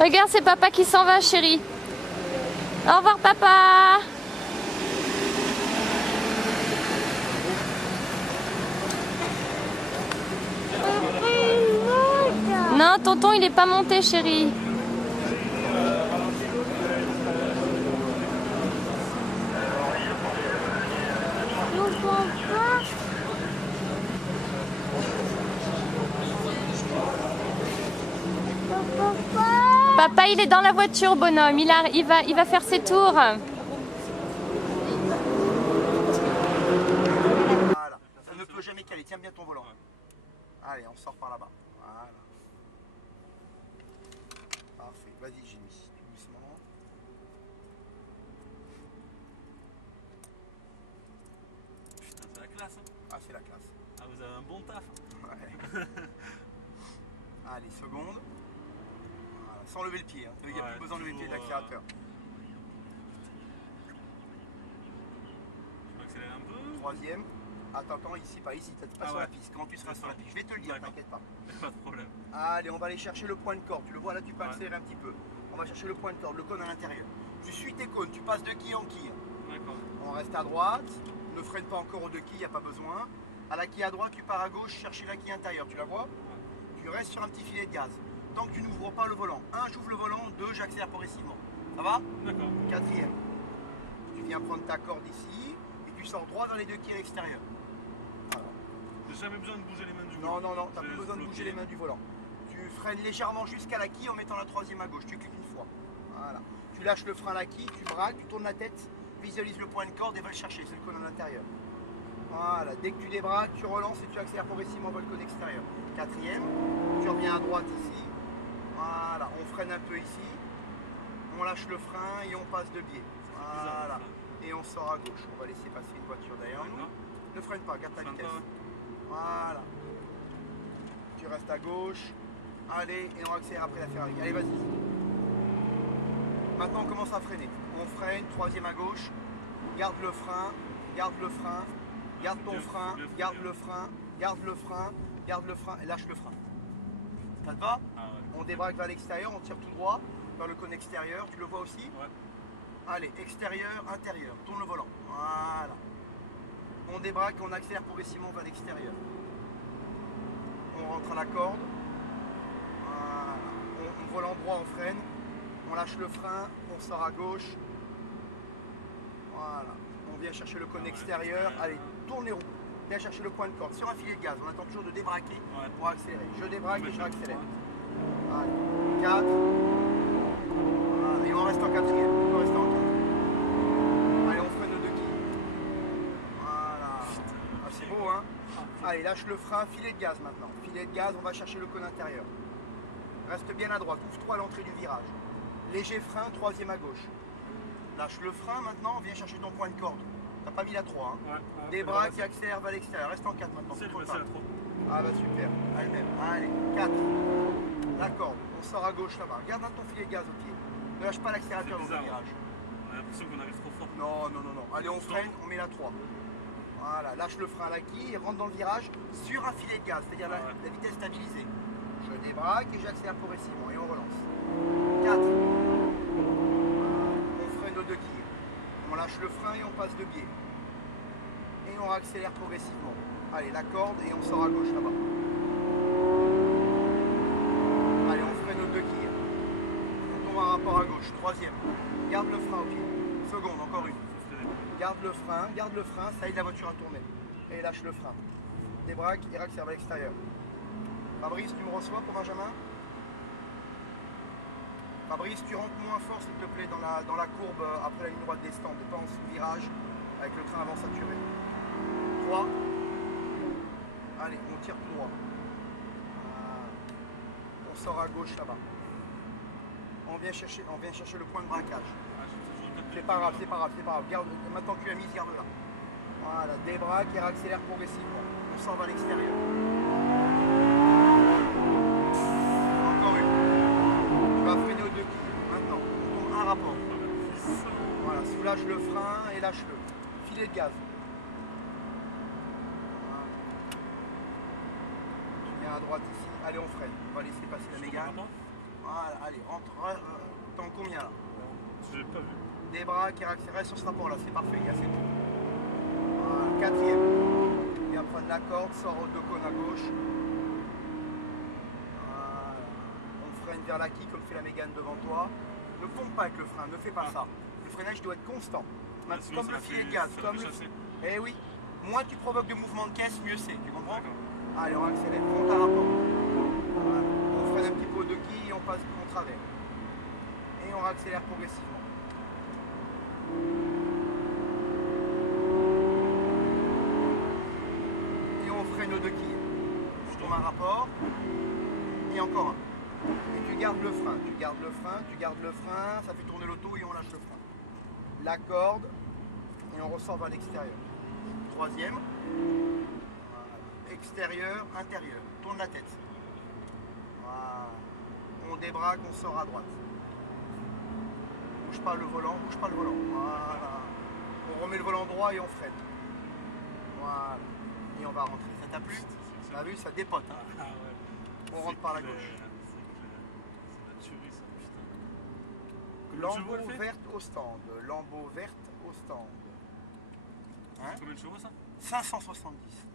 Regarde, c'est papa qui s'en va, chérie. Au revoir, papa. Non, tonton, il n'est pas monté, chérie. Papa, il est dans la voiture, bonhomme. Il va faire ses tours. Voilà, ça ne peut jamais caler. Tiens bien ton volant. Allez, on sort par là-bas. Voilà. Parfait. Vas-y, Jimmy. Doucement. Putain, c'est la classe. Hein. Ah, c'est la classe. Ah, vous avez un bon taf. Ouais. Allez, seconde. Voilà, sans lever le pied. Hein. Il n'y a plus besoin de lever le pied de l'accélérateur. Je vais accélérer un peu. Troisième. Attends, ici, pas ici. T'es pas sur la piste. Quand tu seras sur la piste, je vais te le dire, t'inquiète pas. Pas de problème. Allez, on va aller chercher le point de corde. Tu le vois là, tu peux accélérer un petit peu. On va chercher le point de corde, le cône à l'intérieur. Tu suis tes cônes, tu passes de quille en quille. D'accord. On reste à droite. Ne freine pas encore aux deux quilles, il n'y a pas besoin. À la quille à droite, tu pars à gauche chercher la quille intérieure. Tu la vois? Tu restes sur un petit filet de gaz. Tant que tu n'ouvres pas le volant. 1, j'ouvre le volant. 2, j'accélère progressivement. Ça va? D'accord. Quatrième. Tu viens prendre ta corde ici et tu sors droit dans les deux quilles à l'extérieur. Voilà. J'ai jamais besoin de bouger les mains du Non, volant. tu n'as plus besoin de bouger les mains du volant. Tu freines légèrement jusqu'à la quille en mettant la troisième à gauche. Tu cliques une fois. Voilà. Tu lâches le frein à la quille, tu braques, tu tournes la tête, visualise le point de corde et va le chercher. C'est le cône à l'intérieur. Voilà. Dès que tu débraques, tu relances et tu accélères progressivement vers le cône extérieur. Quatrième. Tu reviens à droite ici. Voilà. On freine un peu ici. On lâche le frein et on passe de biais. Voilà. Et on sort à gauche. On va laisser passer une voiture derrière nous. Ne freine pas, garde ta vitesse. Voilà. Tu restes à gauche. Allez, et on accélère après la Ferrari. Allez, vas-y. Maintenant, on commence à freiner. On freine, troisième à gauche. Garde le frein, garde le frein, garde ton frein, garde le frein, garde le frein, garde le frein et lâche le frein. Ça te va? On débraque vers l'extérieur, on tire tout droit vers le cône extérieur. Tu le vois aussi? Ouais. Allez, extérieur, intérieur. Tourne le volant. Voilà. On débraque, on accélère progressivement vers l'extérieur. On rentre à la corde. Voilà. On vole en droit, on freine. On lâche le frein, on sort à gauche. Voilà. On vient chercher le cône extérieur. Allez, tourne les roues. Viens chercher le point de corde. Sur un filet de gaz, on attend toujours de débraquer pour accélérer. Je débraque et je réaccélère. Allez, 4. Voilà. Et on reste en quatrième. On peut rester en 4. Allez, on freine nos deux quilles. Voilà. Ah, c'est beau, hein? Allez, lâche le frein, filet de gaz maintenant. Filet de gaz, on va chercher le cône intérieur. Reste bien à droite, ouvre-toi à l'entrée du virage. Léger frein, troisième à gauche. Lâche le frein maintenant, viens chercher ton point de corde. T'as pas mis la 3, hein? Ouais. Débraque et accélère vers l'extérieur. Reste en 4 maintenant. C'est trop la tard. 3. Ah bah super, elle-même. Allez, 4. La corde, on sort à gauche là-bas. Garde ton filet de gaz au pied. Ne lâche pas l'accélérateur dans le virage. On a l'impression qu'on arrive trop fort. Non. Allez, on freine, on met la 3. Voilà, lâche le frein à la quille et rentre dans le virage sur un filet de gaz, c'est-à-dire la vitesse stabilisée. Je débraque et j'accélère progressivement et on relance. 4. On freine aux deux quilles. On lâche le frein et on passe de biais. Et on accélère progressivement. Allez, la corde et on sort à gauche là-bas. Allez, on freine aux deux quilles. On tombe en rapport à gauche. Troisième. Garde le frein au pied. Seconde, encore une. Garde le frein, ça aide la voiture à tourner. Et lâche le frein. Débraque et accélère vers l'extérieur. Fabrice, tu me reçois pour Benjamin? Fabrice, tu rentres moins fort s'il te plaît dans la courbe après la ligne droite des stands, pas en sous-virage avec le train avant saturé. 3. Allez, on tire tout droit. On sort à gauche là-bas. On vient chercher le point de braquage. C'est pas grave. Garde, maintenant que tu as mis, garde-la. Voilà, débraque et accélère progressivement. On sort vers l'extérieur. Encore une. Tu vas freiner aux deux quilles. Maintenant, on tourne un rapport. Voilà, soulage le frein et lâche-le. Filet de gaz. Voilà. Tu viens à droite ici. Allez, on freine. On va laisser passer la mégane. Voilà, allez, rentre. T'en combien là? J'ai pas vu. Des bras qui accélèrent sur ce rapport là, c'est parfait, il y a fait tout. Voilà, quatrième. Viens prendre la corde, sors au deux cônes à gauche. Voilà. On freine vers la quille comme fait la Mégane devant toi. Ne pompe pas avec le frein, ne fais pas ça. Le freinage doit être constant. Sinon, Comme ça le la filet de fait- gaz. ça la Comme fait le... chasser. Eh oui, moins tu provoques de mouvement de caisse, mieux c'est, tu comprends? D'accord. Allez, on accélère, monte à rapport. Voilà. On freine un petit peu de quille, on passe en travers. Et on accélère progressivement. Et on freine de quille. Je tombe un rapport. Et encore un. Et tu gardes le frein, tu gardes le frein, tu gardes le frein, ça fait tourner l'auto et on lâche le frein. La corde, et on ressort vers l'extérieur. Troisième. Voilà. Extérieur, intérieur. Tourne la tête. Voilà. On débraque, on sort à droite. Bouge pas le volant, bouge pas le volant. Voilà. On remet le volant droit et on freine. Voilà. Et on va rentrer. Ça t'a plu? T'as vu, ça dépote. Hein. Ah ouais. On rentre par la clair, gauche. C'est la tuerie ça, putain. Combien de Lambeau chevaux elle fait? verte au stand. Lambeau verte au stand. Hein? Combien de chevaux ça? 570.